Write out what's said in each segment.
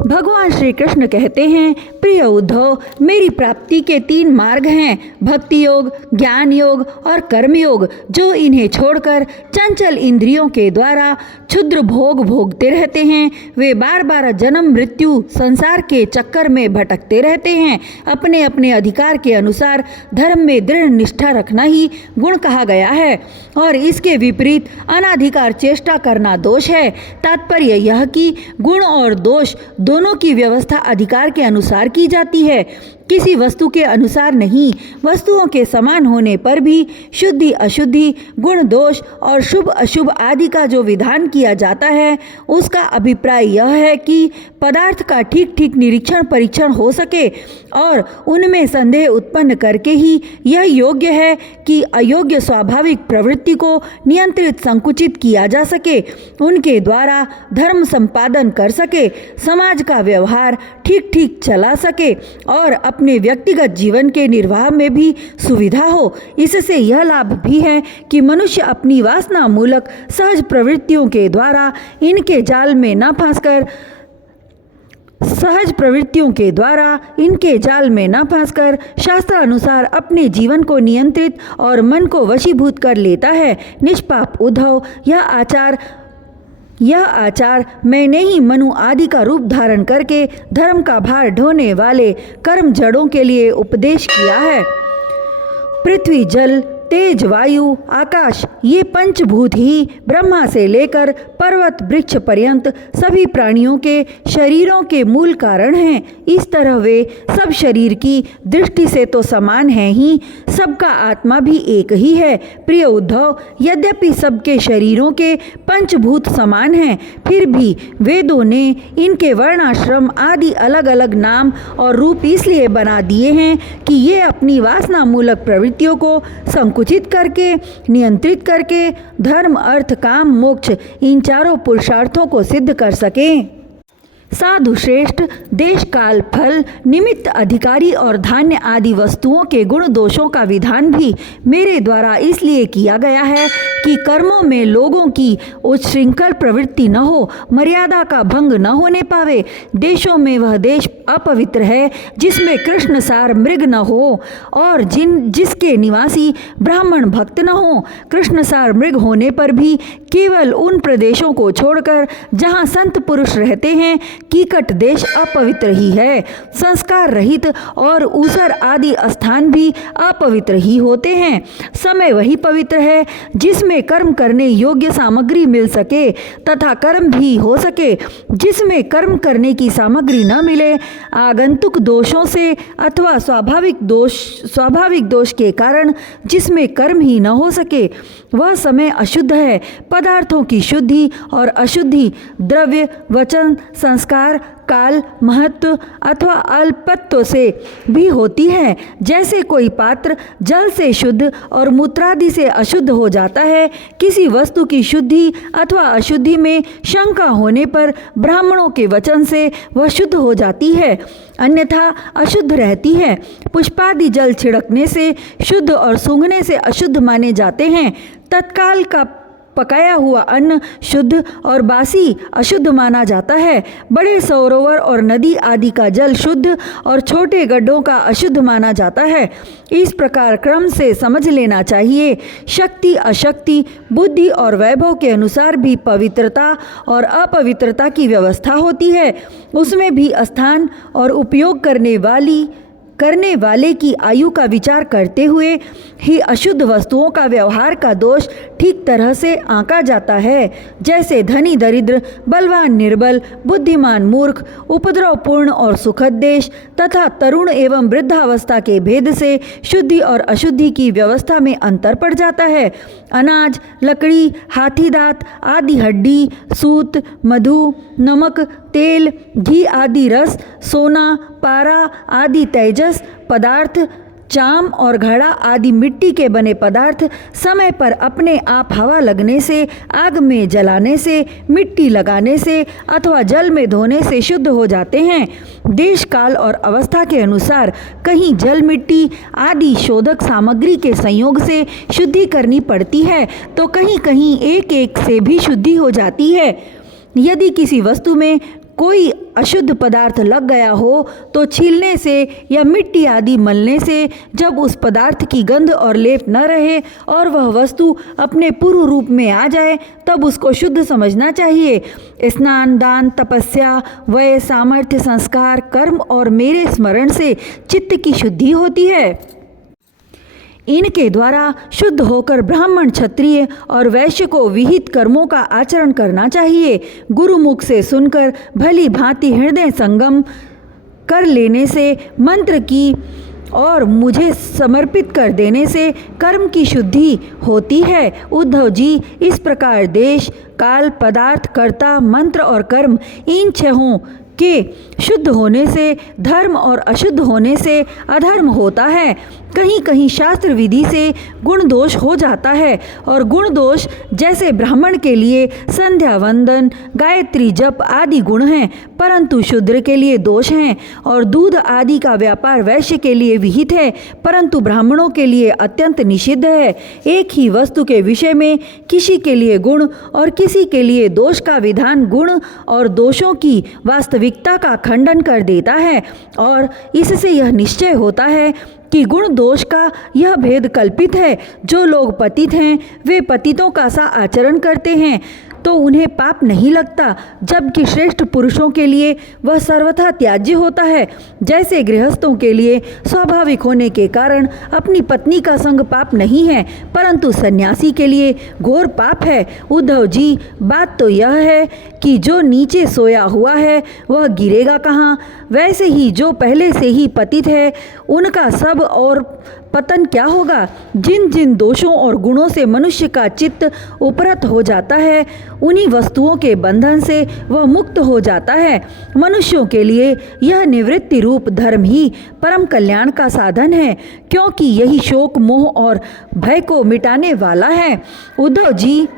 भगवान श्री कृष्ण कहते हैं, प्रिय उद्धव, मेरी प्राप्ति के 3 मार्ग हैं, भक्ति योग, ज्ञान योग और कर्म योग। जो इन्हें छोड़कर चंचल इंद्रियों के द्वारा क्षुद्र भोग भोगते रहते हैं, वे बार बार जन्म मृत्यु संसार के चक्कर में भटकते रहते हैं। अपने अपने अधिकार के अनुसार धर्म में दृढ़ निष्ठा रखना ही गुण कहा गया है और इसके विपरीत अनाधिकार चेष्टा करना दोष है। तात्पर्य यह कि गुण और दोष दोनों की व्यवस्था अधिकार के अनुसार की जाती है, किसी वस्तु के अनुसार नहीं। वस्तुओं के समान होने पर भी शुद्धि अशुद्धि, गुण दोष और शुभ अशुभ आदि का जो विधान किया जाता है, उसका अभिप्राय यह है कि पदार्थ का ठीक ठीक निरीक्षण परीक्षण हो सके और उनमें संदेह उत्पन्न करके ही यह योग्य है कि अयोग्य स्वाभाविक प्रवृत्ति को नियंत्रित संकुचित किया जा सके, उनके द्वारा धर्म संपादन कर सके, समाज का व्यवहार ठीक ठीक चला सके और अपने व्यक्तिगत जीवन के निर्वाह में भी सुविधा हो। इससे यह लाभ भी है कि मनुष्य अपनी वासना मूलक सहज प्रवृत्तियों के द्वारा इनके जाल में न फंसकर शास्त्र अनुसार अपने जीवन को नियंत्रित और मन को वशीभूत कर लेता है। निष्पाप उद्धव, यह आचार मैंने ही मनु आदि का रूप धारण करके धर्म का भार ढोने वाले कर्म जड़ों के लिए उपदेश किया है। पृथ्वी, जल, तेज, वायु, आकाश, ये पंचभूत ही ब्रह्मा से लेकर पर्वत वृक्ष पर्यंत सभी प्राणियों के शरीरों के मूल कारण हैं। इस तरह वे सब शरीर की दृष्टि से तो समान हैं ही, सबका आत्मा भी एक ही है। प्रिय उद्धव, यद्यपि सबके शरीरों के पंचभूत समान हैं, फिर भी वेदों ने इनके वर्णाश्रम आदि अलग अलग नाम और रूप इसलिए बना दिए हैं कि ये अपनी वासना मूलक प्रवृत्तियों को संकुचित करके, नियंत्रित करके धर्म, अर्थ, काम, मोक्ष इन चारों पुरुषार्थों को सिद्ध कर सकें। साधु श्रेष्ठ, देश काल, फल, निमित्त, अधिकारी और धान्य आदि वस्तुओं के गुण दोषों का विधान भी मेरे द्वारा इसलिए किया गया है कि कर्मों में लोगों की उच्छृंखल प्रवृत्ति न हो, मर्यादा का भंग न होने पावे। देशों में वह देश अपवित्र है जिसमें कृष्णसार मृग न हो और जिसके निवासी ब्राह्मण भक्त न हो। कृष्णसार मृग होने पर भी केवल उन प्रदेशों को छोड़कर जहाँ संत पुरुष रहते हैं कीकट देश अपवित्र ही है। संस्कार रहित और ऊसर आदि स्थान भी अपवित्र ही होते हैं। समय वही पवित्र है जिसमें कर्म करने योग्य सामग्री मिल सके तथा कर्म भी हो सके। जिसमें कर्म करने की सामग्री न मिले, आगंतुक दोषों से अथवा स्वाभाविक दोष के कारण जिसमें कर्म ही न हो सके, वह समय अशुद्ध है। पदार्थों की शुद्धि और अशुद्धि द्रव्य, वचन, संस्कार, काल, महत्व अथवा अल्पत्व से भी होती है। जैसे कोई पात्र जल से शुद्ध और मूत्रादि से अशुद्ध हो जाता है, किसी वस्तु की शुद्धि अथवा अशुद्धि में शंका होने पर ब्राह्मणों के वचन से वह शुद्ध हो जाती है, अन्यथा अशुद्ध रहती है। पुष्पादि जल छिड़कने से शुद्ध और सूंघने से अशुद्ध माने जाते हैं। तत्काल का पकाया हुआ अन्न शुद्ध और बासी अशुद्ध माना जाता है। बड़े सरोवर और नदी आदि का जल शुद्ध और छोटे गड्ढों का अशुद्ध माना जाता है। इस प्रकार क्रम से समझ लेना चाहिए। शक्ति, अशक्ति, बुद्धि और वैभव के अनुसार भी पवित्रता और अपवित्रता की व्यवस्था होती है। उसमें भी स्थान और उपयोग करने वाले की आयु का विचार करते हुए ही अशुद्ध वस्तुओं का व्यवहार का दोष ठीक तरह से आंका जाता है। जैसे धनी दरिद्र, बलवान निर्बल, बुद्धिमान मूर्ख, उपद्रवपूर्ण और सुखद देश तथा तरुण एवं वृद्धावस्था के भेद से शुद्धि और अशुद्धि की व्यवस्था में अंतर पड़ जाता है। अनाज, लकड़ी, हाथी दांत आदि हड्डी, सूत, मधु, नमक, तेल, घी आदि रस, सोना, पारा आदि तेजस पदार्थ, चाम और घड़ा आदि मिट्टी के बने पदार्थ समय पर अपने आप हवा लगने से, आग में जलाने से, मिट्टी लगाने से अथवा जल में धोने से शुद्ध हो जाते हैं। देश काल और अवस्था के अनुसार कहीं जल, मिट्टी आदि शोधक सामग्री के संयोग से शुद्धि करनी पड़ती है तो कहीं कहीं एक एक से भी शुद्धि हो जाती है। यदि किसी वस्तु में कोई अशुद्ध पदार्थ लग गया हो तो छीलने से या मिट्टी आदि मलने से जब उस पदार्थ की गंध और लेप न रहे और वह वस्तु अपने पूर्व रूप में आ जाए तब उसको शुद्ध समझना चाहिए। स्नान, दान, तपस्या, वय, सामर्थ्य, संस्कार, कर्म और मेरे स्मरण से चित्त की शुद्धि होती है। इनके द्वारा शुद्ध होकर ब्राह्मण, क्षत्रिय और वैश्य को विहित कर्मों का आचरण करना चाहिए। गुरुमुख से सुनकर भली भांति हृदय संगम कर लेने से, मंत्र की और मुझे समर्पित कर देने से कर्म की शुद्धि होती है। उद्धव जी, इस प्रकार देश, काल, पदार्थ, कर्ता, मंत्र और कर्म, इन छहों के शुद्ध होने से धर्म और अशुद्ध होने से अधर्म होता है। कहीं कहीं शास्त्र विधि से गुण दोष हो जाता है और गुण दोष जैसे ब्राह्मण के लिए संध्या वंदन, गायत्री जप आदि गुण हैं, परंतु शूद्र के लिए दोष हैं। और दूध आदि का व्यापार वैश्य के लिए विहित है, परंतु ब्राह्मणों के लिए अत्यंत निषिद्ध है। एक ही वस्तु के विषय में किसी के लिए गुण और किसी के लिए दोष का विधान गुण और दोषों की वास्तविकता का खंडन कर देता है और इससे यह निश्चय होता है कि गुण दोष का यह भेद कल्पित है। जो लोग पतित हैं वे पतितों का सा आचरण करते हैं तो उन्हें पाप नहीं लगता, जबकि श्रेष्ठ पुरुषों के लिए वह सर्वथा त्याज्य होता है। जैसे गृहस्थों के लिए स्वाभाविक होने के कारण अपनी पत्नी का संग पाप नहीं है, परंतु सन्यासी के लिए घोर पाप है। उद्धव जी, बात तो यह है कि जो नीचे सोया हुआ है वह गिरेगा कहाँ। वैसे ही जो पहले से ही पतित है उनका सब और पतन क्या होगा। जिन जिन दोषों और गुणों से मनुष्य का चित्त उपरत हो जाता है उन्हीं वस्तुओं के बंधन से वह मुक्त हो जाता है। मनुष्यों के लिए यह निवृत्ति रूप धर्म ही परम कल्याण का साधन है, क्योंकि यही शोक, मोह और भय को मिटाने वाला है। उद्धव जी,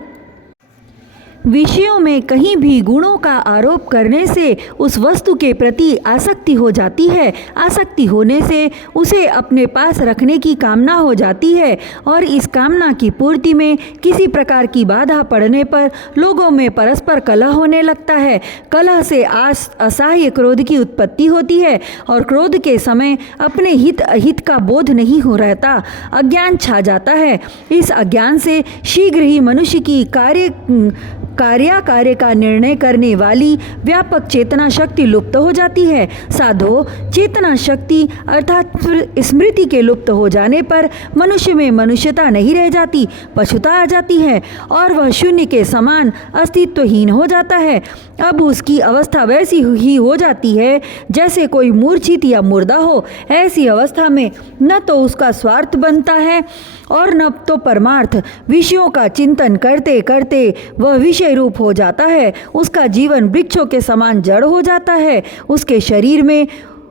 विषयों में कहीं भी गुणों का आरोप करने से उस वस्तु के प्रति आसक्ति हो जाती है। आसक्ति होने से उसे अपने पास रखने की कामना हो जाती है और इस कामना की पूर्ति में किसी प्रकार की बाधा पड़ने पर लोगों में परस्पर कलह होने लगता है। कलह से असह्य क्रोध की उत्पत्ति होती है और क्रोध के समय अपने हित अहित का बोध नहीं हो रहता, अज्ञान छा जाता है। इस अज्ञान से शीघ्र ही मनुष्य की कार्य का निर्णय करने वाली व्यापक चेतना शक्ति लुप्त हो जाती है। साधो, चेतना शक्ति अर्थात स्मृति के लुप्त हो जाने पर मनुष्य में मनुष्यता नहीं रह जाती, पशुता आ जाती है और वह शून्य के समान अस्तित्वहीन हो जाता है। अब उसकी अवस्था वैसी ही हो जाती है जैसे कोई मूर्छित या मुर्दा हो। ऐसी अवस्था में न तो उसका स्वार्थ बनता है और न तो परमार्थ। विषयों का चिंतन करते करते वह विषय रूप हो जाता है। उसका जीवन वृक्षों के समान जड़ हो जाता है। उसके शरीर में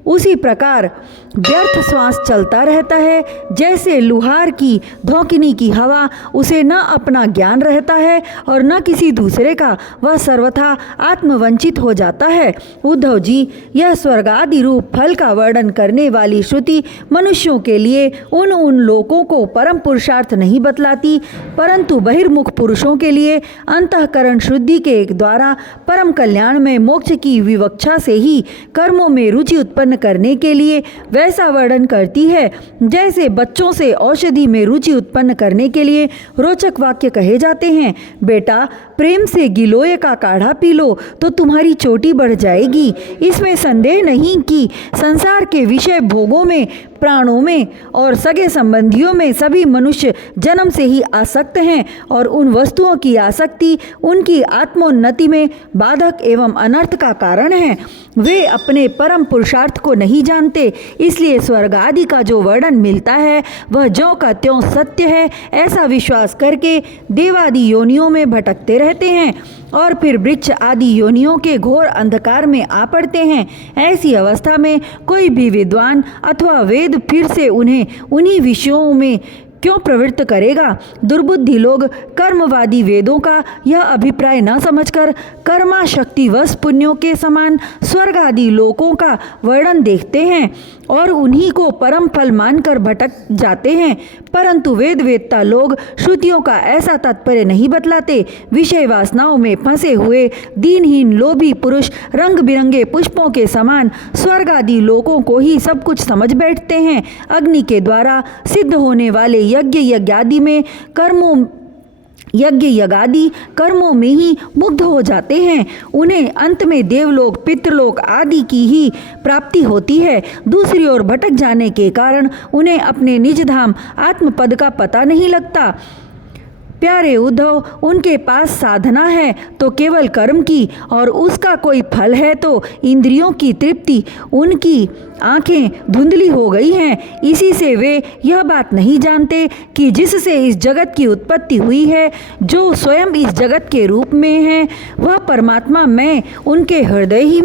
उसी प्रकार व्यर्थ श्वास चलता रहता है जैसे लुहार की धोखनी की हवा। उसे न अपना ज्ञान रहता है और न किसी दूसरे का, वह सर्वथा आत्मवंचित हो जाता है। उद्धव जी, यह स्वर्ग आदि रूप फल का वर्णन करने वाली श्रुति मनुष्यों के लिए उन लोकों को परम पुरुषार्थ नहीं बतलाती, परंतु बहिर्मुख पुरुषों के लिए अंतःकरण शुद्धि के द्वारा परम कल्याण में मोक्ष की विवक्षा से ही कर्मों में रुचि उत्पन्न करने के लिए वैसा वर्णन करती है जैसे बच्चों से औषधि में रुचि उत्पन्न करने के लिए रोचक वाक्य कहे जाते हैं। बेटा, प्रेम से गिलोय का काढ़ा पी लो तो तुम्हारी चोटी बढ़ जाएगी। इसमें संदेह नहीं कि संसार के विषय भोगों में, प्राणों में और सगे संबंधियों में सभी मनुष्य जन्म से ही आसक्त हैं और उन वस्तुओं की आसक्ति उनकी आत्मोन्नति में बाधक एवं अनर्थ का कारण है। वे अपने परम पुरुषार्थ को नहीं जानते, इसलिए स्वर्ग आदि का जो वर्णन मिलता है वह ज्यों का त्यों सत्य है ऐसा विश्वास करके देवादि योनियों में भटकते रहते हैं और फिर वृक्ष आदि योनियों के घोर अंधकार में आ पड़ते हैं। ऐसी अवस्था में कोई भी विद्वान अथवा वेद फिर से उन्हें उन्हीं विषयों में क्यों प्रवृत्त करेगा। दुर्बुद्धि लोग कर्मवादी वेदों का यह अभिप्राय न समझकर कर्माशक्तिवश पुण्यों के समान स्वर्ग आदि लोकों का वर्णन देखते हैं और उन्हीं को परम फल मानकर भटक जाते हैं। परंतु वेद वेदता लोग श्रुतियों का ऐसा तात्पर्य नहीं बतलाते। विषय वासनाओं में फंसे हुए दीनहीन लोभी पुरुष रंग बिरंगे पुष्पों के समान स्वर्ग आदि लोकों को ही सब कुछ समझ बैठते हैं। अग्नि के द्वारा सिद्ध होने वाले यज्ञादि कर्मों में ही मुग्ध हो जाते हैं। उन्हें अंत में देवलोक पितृलोक आदि की ही प्राप्ति होती है। दूसरी ओर भटक जाने के कारण उन्हें अपने निज धाम आत्मपद का पता नहीं लगता। प्यारे उद्धव, उनके पास साधना है तो केवल कर्म की और उसका कोई फल है तो इंद्रियों की तृप्ति। उनकी आंखें धुंधली हो गई हैं। इसी से वे यह बात नहीं जानते कि जिससे इस जगत की उत्पत्ति हुई है, जो स्वयं इस जगत के रूप में है, वह परमात्मा मैं उनके हृदय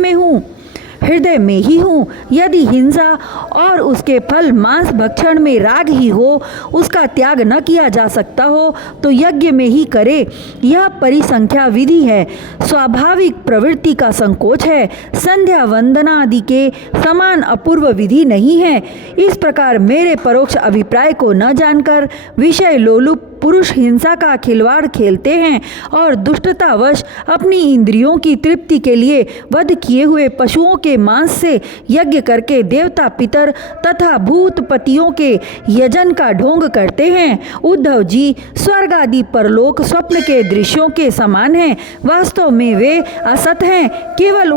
में ही हूँ। यदि हिंसा और उसके फल मांस भक्षण में राग ही हो, उसका त्याग न किया जा सकता हो तो यज्ञ में ही करे। यह परिसंख्या विधि है, स्वाभाविक प्रवृत्ति का संकोच है, संध्या वंदना आदि के समान अपूर्व विधि नहीं है। इस प्रकार मेरे परोक्ष अभिप्राय को न जानकर विषय लोलुप पुरुष हिंसा का खिलवाड़ खेलते हैं और दुष्टतावश अपनी इंद्रियों की तृप्ति के लिए वध किए हुए पशुओं के मांस से यज्ञ करके देवता पितर तथा भूतपतियों के यजन का ढोंग करते हैं। उद्धव जी, स्वर्ग आदि परलोक स्वप्न के दृश्यों के समान हैं। वास्तव में वे असत हैं। केवल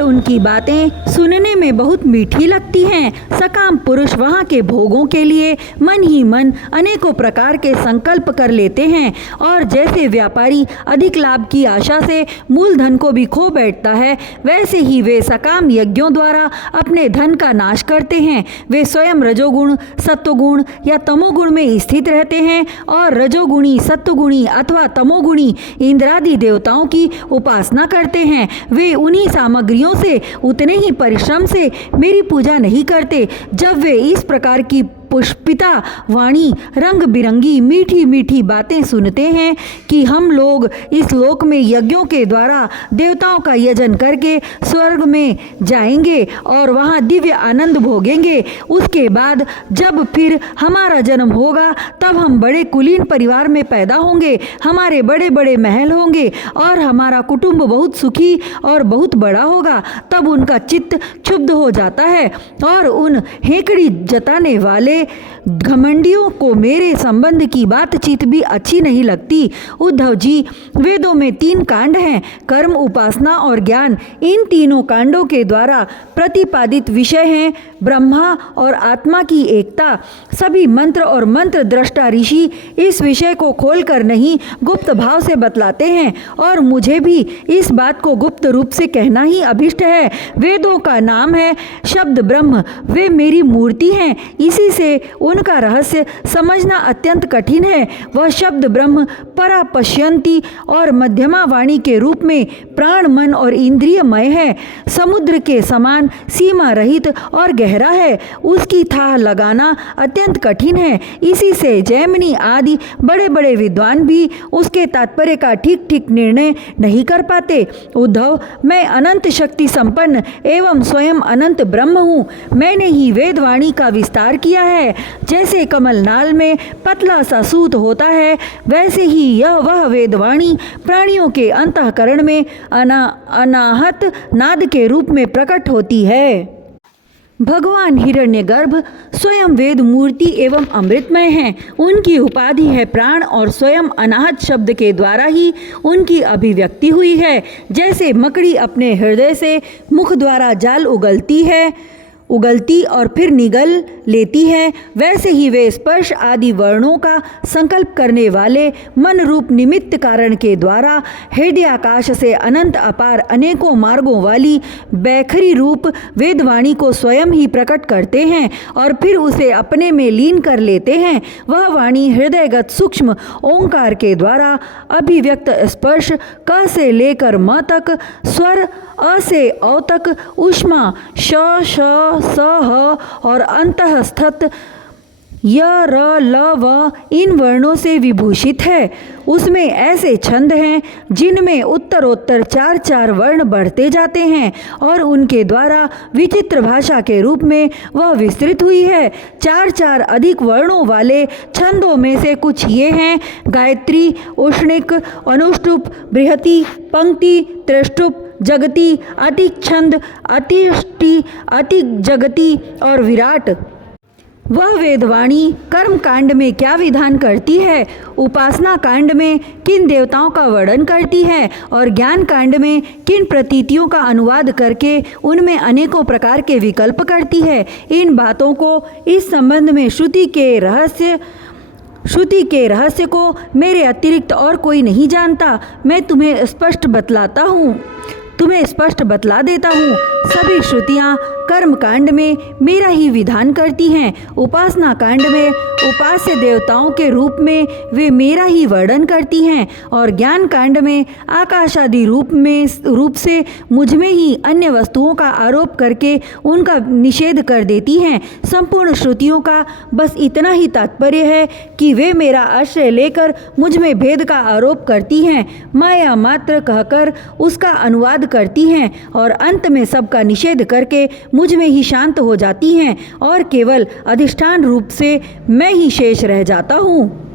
उनकी बातें सुनने में बहुत मीठी लगती हैं। सकाम पुरुष वहाँ के भोगों के लिए मन ही मन अनेकों प्रकार के संकल्प कर लेते हैं और जैसे व्यापारी अधिक लाभ की आशा से मूलधन को भी खो बैठता है, वैसे ही वे सकाम यज्ञों द्वारा अपने धन का नाश करते हैं। वे स्वयं रजोगुण, सत्वगुण या तमोगुण में स्थित रहते हैं और रजोगुणी, सत्वगुणी अथवा तमोगुणी इंद्रादि देवताओं की उपासना करते हैं। वे उन्हीं सामग्रियों से उतने ही परिश्रम से मेरी पूजा नहीं करते। जब वे इस प्रकार की पुष्पिता वाणी रंग बिरंगी मीठी मीठी बातें सुनते हैं कि हम लोग इस लोक में यज्ञों के द्वारा देवताओं का यजन करके स्वर्ग में जाएंगे और वहाँ दिव्य आनंद भोगेंगे, उसके बाद जब फिर हमारा जन्म होगा तब हम बड़े कुलीन परिवार में पैदा होंगे, हमारे बड़े बड़े महल होंगे और हमारा कुटुंब बहुत सुखी और बहुत बड़ा होगा, तब उनका चित्त क्षुब्ध हो जाता है और उन हेकड़ी जताने वाले घमंडियों को मेरे संबंध की बातचीत भी अच्छी नहीं लगती। उद्धव जी, वेदों में 3 कांड हैं, कर्म, उपासना और ज्ञान। इन तीनों कांडों के द्वारा प्रतिपादित विषय हैं ब्रह्मा और आत्मा की एकता। सभी मंत्र और मंत्र दृष्टा ऋषि इस विषय को खोलकर नहीं गुप्त भाव से बतलाते हैं और मुझे भी इस बात को गुप्त रूप से कहना ही अभिष्ट है। वेदों का नाम है शब्द ब्रह्म, वे मेरी मूर्ति हैं, इसी से उनका रहस्य समझना अत्यंत कठिन है। वह शब्द ब्रह्म परा पश्यंती और मध्यमा वाणी के रूप में प्राण, मन और इंद्रियमय है, समुद्र के समान सीमा रहित और गहरा है, उसकी थाह लगाना अत्यंत कठिन है। इसी से जैमिनी आदि बड़े बड़े विद्वान भी उसके तात्पर्य का ठीक ठीक निर्णय नहीं कर पाते। उद्धव, मैं अनंत शक्ति संपन्न एवं स्वयं अनंत ब्रह्म हूँ। मैंने ही वेदवाणी का विस्तार किया है। जैसे कमलनाल में पतला सा सूत होता है, वैसे ही यह वह वेदवाणी प्राणियों के अंतःकरण में अनाहत नाद के रूप में प्रकट होती है। भगवान हिरण्यगर्भ स्वयं वेद मूर्ति एवं अमृतमय हैं। उनकी उपाधि है प्राण और स्वयं अनाहत शब्द के द्वारा ही उनकी अभिव्यक्ति हुई है। जैसे मकड़ी अपने हृदय से मुख द्वारा जाल उगलती और फिर निगल लेती है, वैसे ही वे स्पर्श आदि वर्णों का संकल्प करने वाले मन रूप निमित्त कारण के द्वारा हृदयाकाश से अनंत अपार अनेकों मार्गों वाली बैखरी रूप वेदवाणी को स्वयं ही प्रकट करते हैं और फिर उसे अपने में लीन कर लेते हैं। वह वाणी हृदयगत सूक्ष्म ओंकार के द्वारा अभिव्यक्त स्पर्श क से लेकर म तक, स्वर अ से औ तक, ऊष्मा श श स ह और अंतःस्थित य र ल व इन वर्णों से विभूषित है। उसमें ऐसे छंद हैं जिनमें उत्तरोत्तर 4-4 वर्ण बढ़ते जाते हैं और उनके द्वारा विचित्र भाषा के रूप में वह विस्तृत हुई है। 4-4 अधिक वर्णों वाले छंदों में से कुछ ये हैं: गायत्री, औष्णिक, अनुष्टुप, बृहति, पंक्ति, त्रिष्टुप, जगति, अतिछंद, अतिष्टि, अतिजगति और विराट। वह वेदवाणी कर्म कांड में क्या विधान करती है, उपासना कांड में किन देवताओं का वर्णन करती है और ज्ञान कांड में किन प्रतीतियों का अनुवाद करके उनमें अनेकों प्रकार के विकल्प करती है, इन बातों को इस संबंध में श्रुति के रहस्य को मेरे अतिरिक्त और कोई नहीं जानता। मैं तुम्हें स्पष्ट बतला देता हूँ। सभी श्रुतियाँ कर्म कांड में मेरा ही विधान करती हैं। उपासना कांड में उपास्य देवताओं के रूप में वे मेरा ही वर्णन करती हैं और ज्ञान कांड में आकाश आदि रूप से मुझ में ही अन्य वस्तुओं का आरोप करके उनका निषेध कर देती हैं। संपूर्ण श्रुतियों का बस इतना ही तात्पर्य है कि वे मेरा आश्रय लेकर मुझ में भेद का आरोप करती हैं, माया मात्र कहकर उसका अनुवाद करती हैं और अंत में सबका निषेध करके मुझ में ही शांत हो जाती हैं और केवल अधिष्ठान रूप से मैं ही शेष रह जाता हूँ।